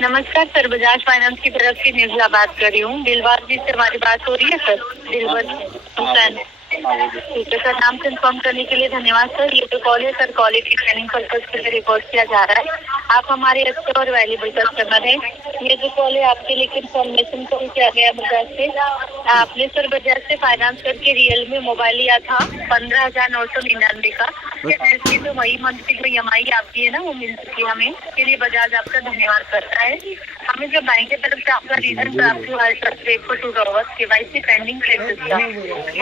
नमस्कार sir, Bajaj finance की तरफ से निर्मला बात कर रही हूँ। दिलबाग जी से हमारी बात हो रही है सर? दिलबर हुसैन। ठीक है सर, नाम कंफर्म करने के लिए धन्यवाद सर। ये जो कॉल है सर, क्वालिटी ट्रेनिंग पर्पज के लिए रिकॉर्ड किया जा रहा है। आप हमारे अच्छे और वैल्यूबल कस्टमर हैं। ये जो कॉल है आपके लिए इन्फॉर्मेशन कॉल किया गया बजाज से। आपने सर बजाज से फाइनेंस करके रियलमी मोबाइल लिया था 15,999 का, जिसकी जो वही मंथ की जो EMI आपकी है ना वो मिल चुकी है हमें। इसके लिए बजाज आपका धन्यवाद करता है। हमें जो बैंक की तरफ से आपका रीजन प्राप्त हुआ है सर, KYC पेंडिंग प्रोसेस का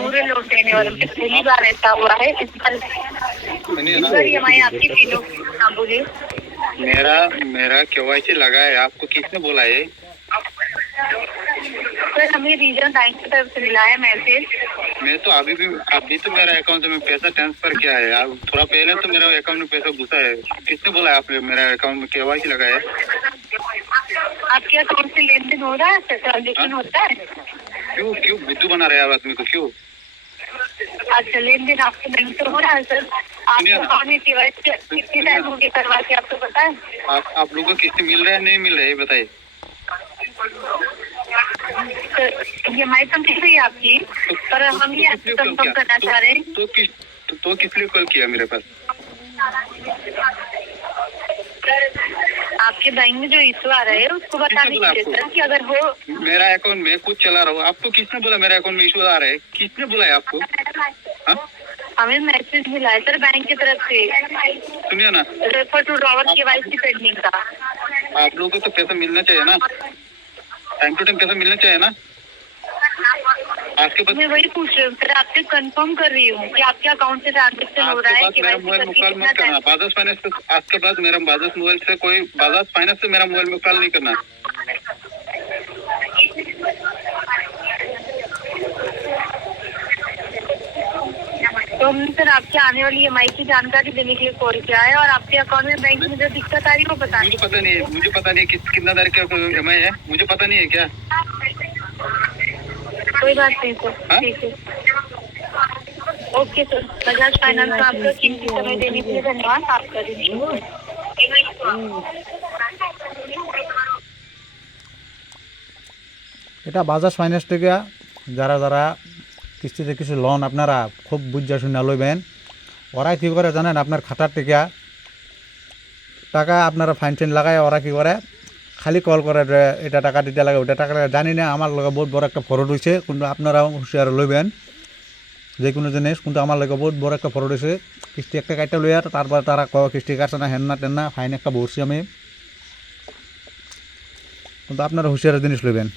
पूरे लोग देने वाले पहली बार ऐसा हुआ है। इस बार EMI आपकी तीनों। हाँ बोलिए। मेरा मेरा KYC लगा है, आपको किसने बोला है? सर हमें रीजन बैंक की तरफ से मिला है मैसेज। मैं तो अभी तो मेरा अकाउंट में पैसा ट्रांसफर किया है। आप थोड़ा पहले तो मेरा अकाउंट में पैसा घुसा है। किसने बोला है आपने मेरा अकाउंट में KYC लगा है? आपके अकाउंट से लेन देन हो रहा है सर, ट्रांजेक्शन होता है? क्यों क्यों बुद्धू बना रहे हैं आप आदमी को? क्यों? अच्छा, लेन देन आपके बैंक से हो रहा है सर? आपके अकाउंट में KYC कितने टाइम हो गया करवा के, आपको पता है? आप लोगों को किससे मिल रहा है नहीं मिल रहा है बताइए। EMI तो मिल रही है आपकी, पर हम ये आपको कंफर्म करना चाह रहे हैं। तो किस लिए कॉल किया मेरे पास? आपके बैंक में जो इशू आ रहा है उसको बताने के लिए सर, कि अगर हो मेरा अकाउंट में कुछ चला रहा हूँ। आपको किसने बोला मेरे अकाउंट में इशू आ रहा है? किसने बोला है आपको? हमें मैसेज मिला है सर बैंक की तरफ से। सुनिए ना, रेफर टू KYC पेंडिंग का। आप लोगों को तो पैसा मिलना चाहिए ना, टाइम टू टाइम पैसा मिलना चाहिए ना। आपके पास मैं वही पूछ रही हूँ सर, आपसे कंफर्म कर रही हूँ कि आपके अकाउंट से ट्रांजेक्शन हो रहा है। मेरा मोबाइल में कॉल मत करना। बजाज फाइनेंस से आपके पास मेरा बजाज मोबाइल से कोई बजाज फाइनेंस से मेरा मोबाइल में कॉल नहीं करना। तो हम सर आपके आने वाली EMI की जानकारी देने के लिए कॉल किया है, और आपके अकाउंट में बैंक में जो दिक्कत आ रही है वो बताने। मुझे पता नहीं कितना तारीख का EMI है, मुझे पता नहीं है क्या। कोई बात नहीं सर, ठीक है। ओके सर, बजाज फाइनेंस का आपका कीमती समय देने के लिए धन्यवाद। आपका दिन। এটা বাজাজ ফাইন্যান্স থেকে যারা যারা কিস্তিতে কিছু লোন আপনারা খুব বুঝা শুনে লইবেন। ওরা কী করে জানেন, আপনার খাতার থেকে টাকা আপনারা ফাইন টাইন লাগায় ওরা কী করে খালি কল করে যে এটা টাকা দিতে লাগে ওটা টাকা লাগে। জানি না, আমার লগে বহুত বড় একটা ফরড হয়েছে, কিন্তু আপনারা হুঁশিয়ার লইবেন যে কোনো জিনিস। কিন্তু আমার লগে বহুত বড় একটা ফরড হয়েছে। কিস্তি একটা কাটটা লইয়া তারপরে তারা কয় কিস্তি কাটছে না, হেন না টেন না, ফাইন একটা ভরছি আমি। কিন্তু আপনারা হুঁশিয়ারের জিনিস লইবেন।